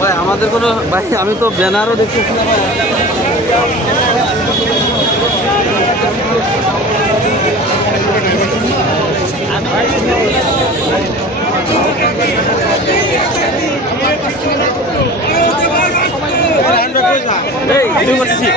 ভাই আমাদের কোনো ভাই, আমি তো ব্যানারও দেখতেছি না ভাই। এই ভিডিও করতেছি।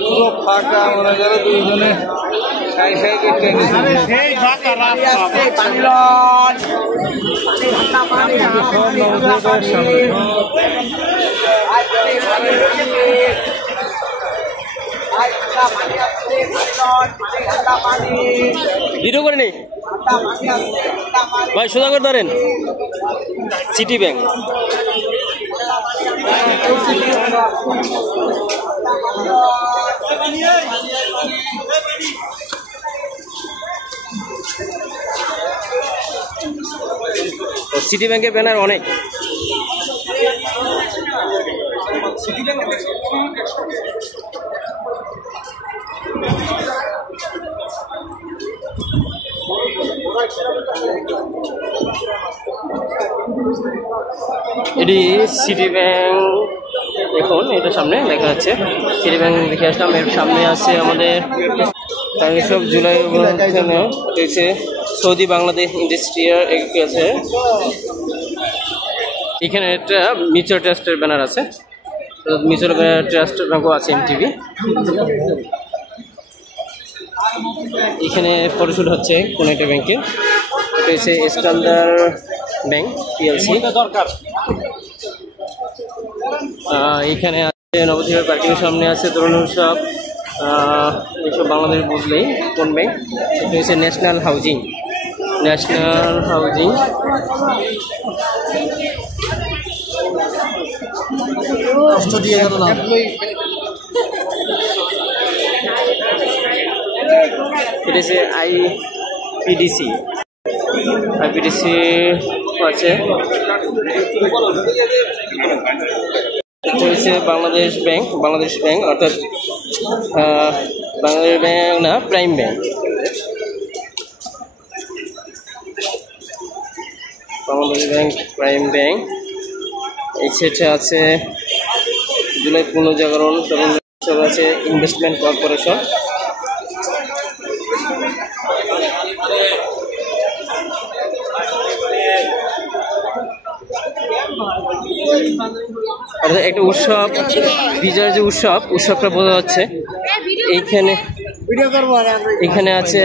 পুরো ফাঁকা মনে করে দুইজনে ভিডিও করে নেই ভাই, সোজা করে ধরেন। সিটি ব্যাংক সিটি ব্যাংকের ব্যানার অনেক। এটি সিটি ব্যাংক, দেখুন এটা সামনে দেখা যাচ্ছে সিটি ব্যাংক দেখে আসলাম। এর সামনে আছে আমাদের সব জুলাই রয়েছে সৌদি বাংলাদেশ ইন্ডাস্ট্রিয়াল আছে। এখানে একটা মিউচুয়াল ট্রাস্টের ব্যানার আছে, মিউচুয়াল ট্রাস্ট ব্যাংকও আছে এমটিভি। এখানে ফটোশুট হচ্ছে কোন একটা ব্যাংকে, এটা হচ্ছে স্ট্যান্ডার্ড ব্যাংক পিএলসি। এখানে আছে নবদ্বীপের পার্কিংয়ের সামনে আছে তরুণ উৎসব, এসব বাংলাদেশ বুঝলেই কোন ব্যাংক। এটা হচ্ছে ন্যাশনাল হাউজিং, ন্যাশনাল হাউজিং। এটা হচ্ছে আইপিডিসি, আইপিডিসি আছে। এটা হচ্ছে বাংলাদেশ ব্যাংক, বাংলাদেশ ব্যাংক অর্থাৎ বাংলাদেশ ব্যাংক না, prime bank. Bangladesh bank, prime bank. এই সেটে আছে জুলাই পুনর্জাগরণ তরুণ উৎসব আছে, ইনভেস্টমেন্ট কর্পোরেশন। একটা উৎসব, বিজয়ের যে উৎসবটা বোঝা যাচ্ছে। এইখানে এখানে আছে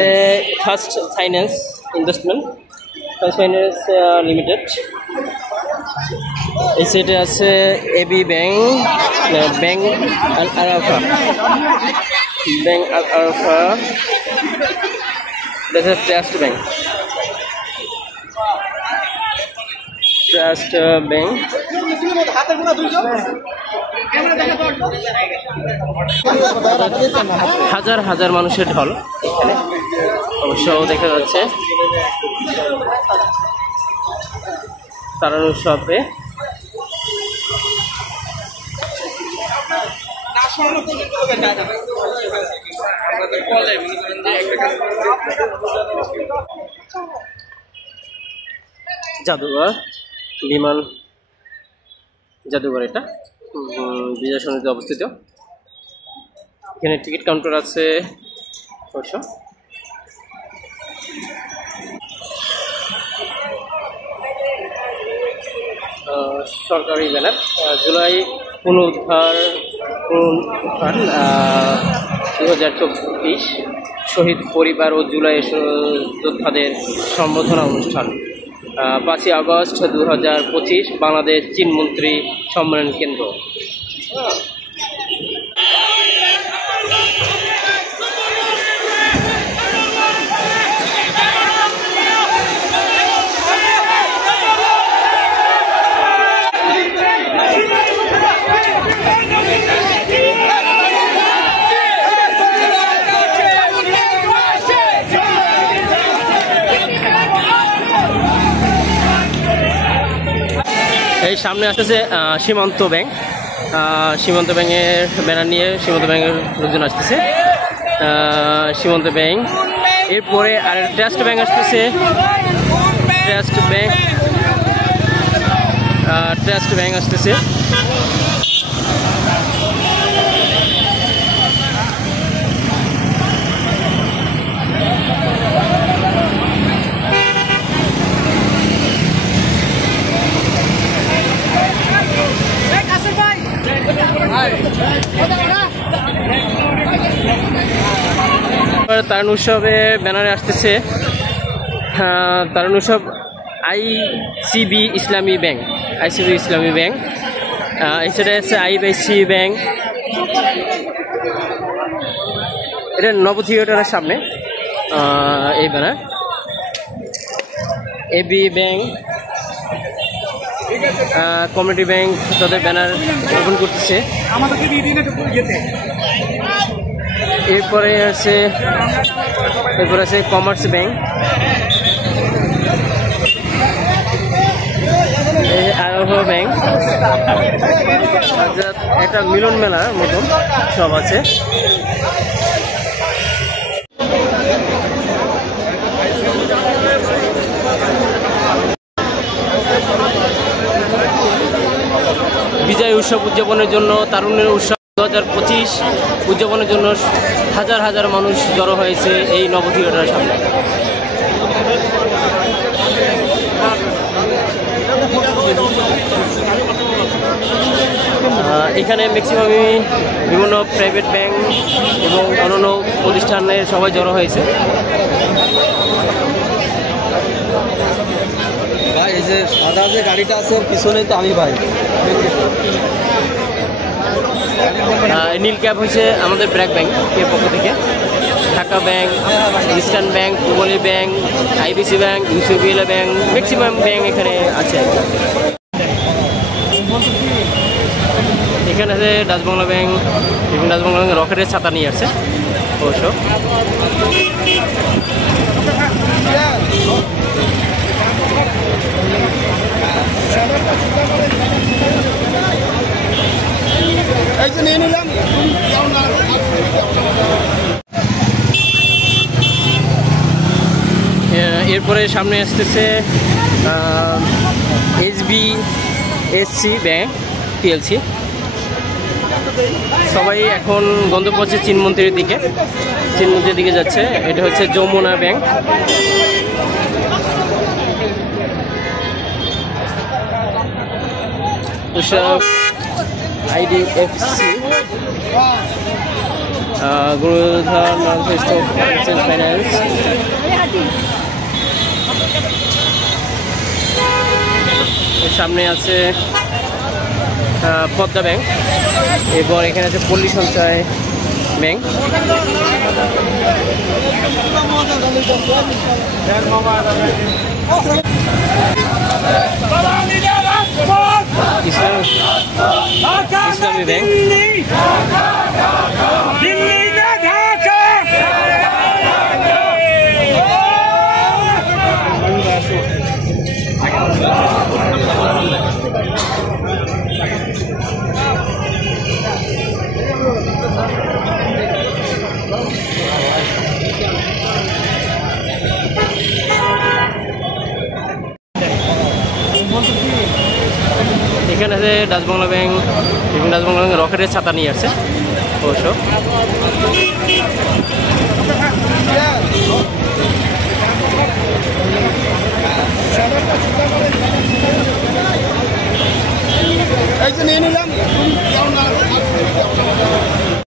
first finance investment, first finance limited. এই সাইডে আছে এবি ব্যাংক, ব্যাংক আল আরাফা, ব্যাংক আল আরাফা। এটা ট্রাস্ট ব্যাংক, ট্রাস্ট ব্যাংক। হাজার হাজার মানুষের ঢল এখানে অবশ্য দেখা যাচ্ছে তারার উৎসবে। জাদুঘর, বিমান জাদুঘর, এটা বিজয় সমিতিতে অবস্থিত। এখানে টিকিট কাউন্টার আছে অবশ্য। সরকারি ব্যানার জুলাই পুনরুদ্ধার 2024 শহীদ পরিবার ও জুলাই যোদ্ধাদের সম্বর্ধনা অনুষ্ঠান। 5ই আগস্ট 2025 বাংলাদেশ চীন মন্ত্রী সম্মেলন কেন্দ্র। এই সামনে আসতেছে সীমান্ত ব্যাংক। সীমান্ত ব্যাংকের ব্যানার নিয়ে সীমান্ত ব্যাংকের লোকজন আসতেছে। সীমান্ত ব্যাংক, এরপরে আর ট্রাস্ট ব্যাংক আসতেছে। ট্রাস্ট ব্যাংক আসতেছে। তারুণ উৎসবে ব্যানারে আসতেছে তারুণ উৎসব আইসিবি ইসলামী ব্যাংক। এছাড়া আছে আইবিসি ব্যাংক। এটা নব থিয়েটারের সামনে এই banner. AB bank, community bank তাদের ব্যানার ওপেন করতেছে। এরপরে আছে কমার্স ব্যাংক, আয়ুর্বেদ ব্যাংক। একটা মিলন মেলার মতন সব আছে। বিজয় উৎসব উদযাপনের জন্য তারুণ্যের উৎসব 2025 উদযাপনের জন্য হাজার হাজার মানুষ জড়ো হয়েছে এই নব থিয়েটারের সামনে। এখানে ম্যাক্সিমামই বিভিন্ন প্রাইভেট ব্যাংক এবং অন্যান্য প্রতিষ্ঠানের সবাই জড়ো হয়েছে। ভাই এই যে সাদা যে গাড়িটা আছে ওর পিছনে তো আমি ভাই। নীল ক্যাব হচ্ছে আমাদের ব্র্যাক ব্যাংকের পক্ষ থেকে। Dhaka bank, eastern bank, Pubali bank, IBC bank, UCBL bank, maximum bank এখানে আছে। এখানে আছে ডাচ বাংলা ব্যাংক। বিভিন্ন ডাচ বাংলা ব্যাংক রকেটের ছাতা নিয়ে আসছে অবশ্য। এরপরে সামনে আসতেছে HBSC ব্যাংক PLC। সবাই এখন গন্তব্য হচ্ছে চীন মন্ত্রীর দিকে যাচ্ছে। এটা হচ্ছে যমুনা ব্যাংক। IDFC, গুরুধর স্টক এক্সচেঞ্জ ফাইন্যান্স। সামনে আছে পদ্মা ব্যাংক। এরপর এখানে আছে পল্লী সঞ্চয় ব্যাংক। ইসলামী ব্যাংক। এখানে আছে ডাচ বাংলা ব্যাংক। বিভিন্ন ডাচ বাংলা ব্যাংক রকেটের ছাতা নিয়ে আসছে অবশ্য। এই যে নিয়ে নিলাম।